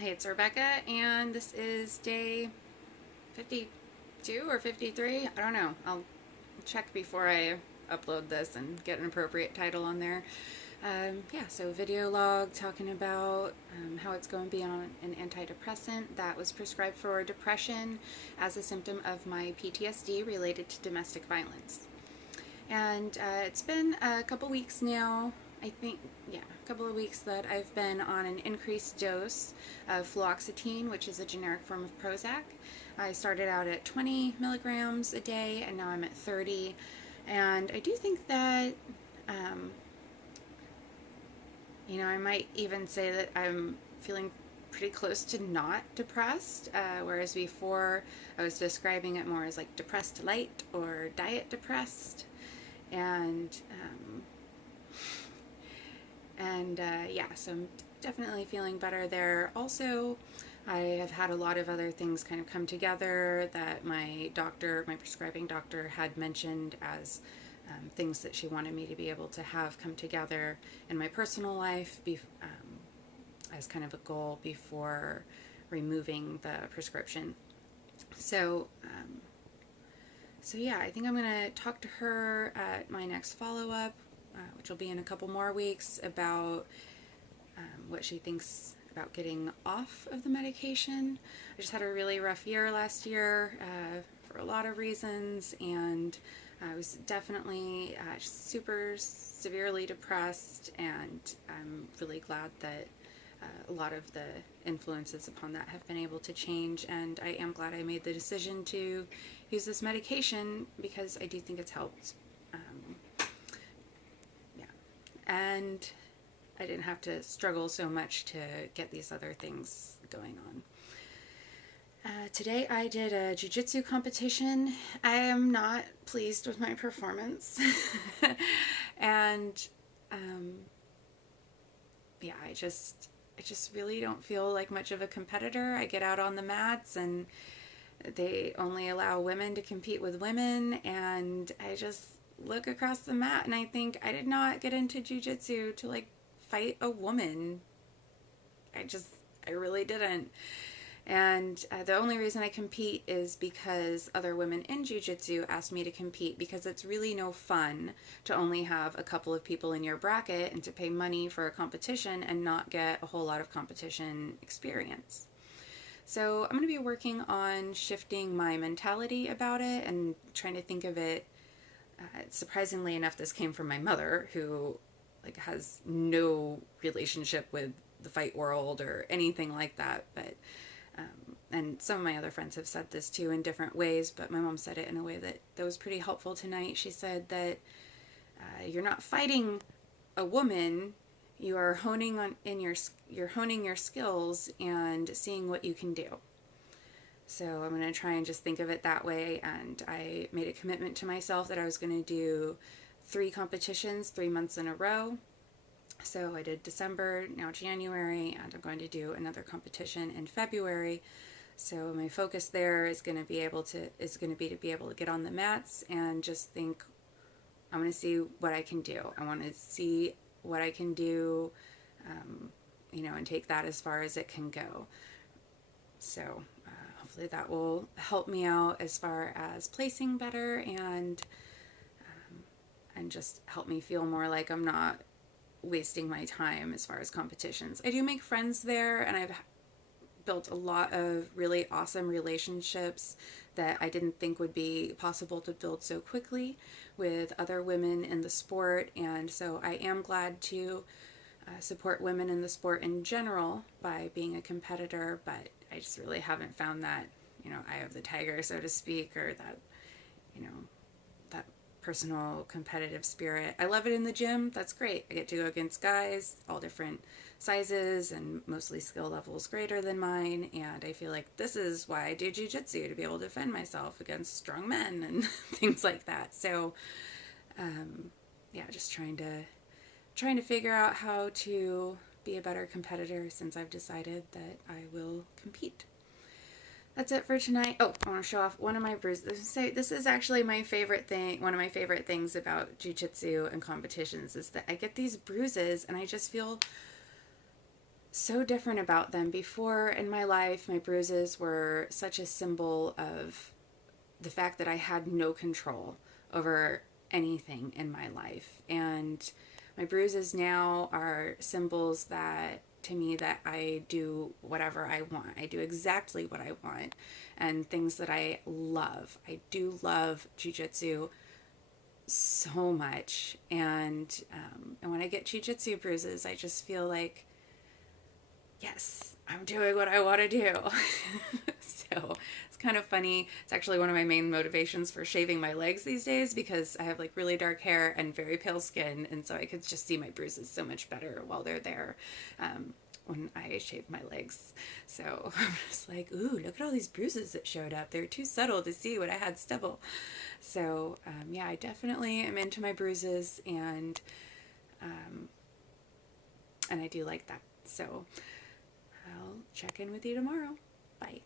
Hey, it's Rebecca, and this is day 52 or 53. I don't know. I'll check before I upload this and get an appropriate title on there. Yeah, so video log talking about how it's going to be on an antidepressant that was prescribed for depression as a symptom of my PTSD related to domestic violence. And it's been a couple weeks now, I think, yeah, a couple of weeks that I've been on an increased dose of fluoxetine, which is a generic form of Prozac. I started out at 20 milligrams a day, and now I'm at 30. And I do think that, um, I might even say that I'm feeling pretty close to not depressed, whereas before I was describing it more as like depressed light or diet depressed. And yeah, so I'm definitely feeling better there. Also, I have had a lot of other things kind of come together that my doctor, my prescribing doctor, had mentioned as things that she wanted me to be able to have come together in my personal life as kind of a goal before removing the prescription. So, so yeah, I think I'm going to talk to her at my next follow-up, which will be in a couple more weeks, about what she thinks about getting off of the medication. I just had a really rough year last year for a lot of reasons, and I was definitely super severely depressed, and I'm really glad that a lot of the influences upon that have been able to change, and I am glad I made the decision to use this medication because I do think it's helped. Yeah, and I didn't have to struggle so much to get these other things going on. Today I did a jiu-jitsu competition. I am not pleased with my performance. And yeah, I just really don't feel like much of a competitor. I get out on the mats and they only allow women to compete with women, and I just look across the mat and I think I did not get into jiu-jitsu to like fight a woman. I really didn't. And the only reason I compete is because other women in jiu-jitsu asked me to compete, because it's really no fun to only have a couple of people in your bracket and to pay money for a competition and not get a whole lot of competition experience. So I'm going to be working on shifting my mentality about it and trying to think of it. Surprisingly enough, this came from my mother, who like has no relationship with the fight world or anything like that. But and some of my other friends have said this too in different ways, but my mom said it in a way that was pretty helpful tonight. She said that you're not fighting a woman, you are you're honing your skills and seeing what you can do. So I'm going to try and just think of it that way, and I made a commitment to myself that I was going to do 3 competitions 3 months in a row. So I did December, now January, and I'm going to do another competition in February. So my focus there is going to be to be able to get on the mats and just think, I'm going to see what I can do. I want to see what I can do, and take that as far as it can go. So hopefully that will help me out as far as placing better, and just help me feel more like I'm not wasting my time as far as competitions. I do make friends there, and I've built a lot of really awesome relationships that I didn't think would be possible to build so quickly with other women in the sport. And so I am glad to support women in the sport in general by being a competitor, but I just really haven't found that, eye of the tiger, so to speak, or that, that personal competitive spirit. I love it in the gym. That's great. I get to go against guys, all different sizes and mostly skill levels greater than mine, and I feel like this is why I do jiu-jitsu, to be able to defend myself against strong men and things like that. So yeah, just trying to figure out how to be a better competitor since I've decided that I will compete. That's it for tonight. Oh, I want to show off one of my bruises. This is actually my favorite thing. One of my favorite things about jiu-jitsu and competitions is that I get these bruises and I just feel so different about them. Before in my life, my bruises were such a symbol of the fact that I had no control over anything in my life. And my bruises now are symbols that to me that I do whatever I want. I do exactly what I want and things that I love. I do love jiu-jitsu so much. And when I get jiu-jitsu bruises, I just feel like, yes, I'm doing what I want to do. So it's kind of funny. It's actually one of my main motivations for shaving my legs these days because I have like really dark hair and very pale skin. And so I could just see my bruises so much better while they're there when I shave my legs. So I'm just like, ooh, look at all these bruises that showed up. They're too subtle to see when I had stubble. So yeah, I definitely am into my bruises and I do like that. So I'll check in with you tomorrow. Bye.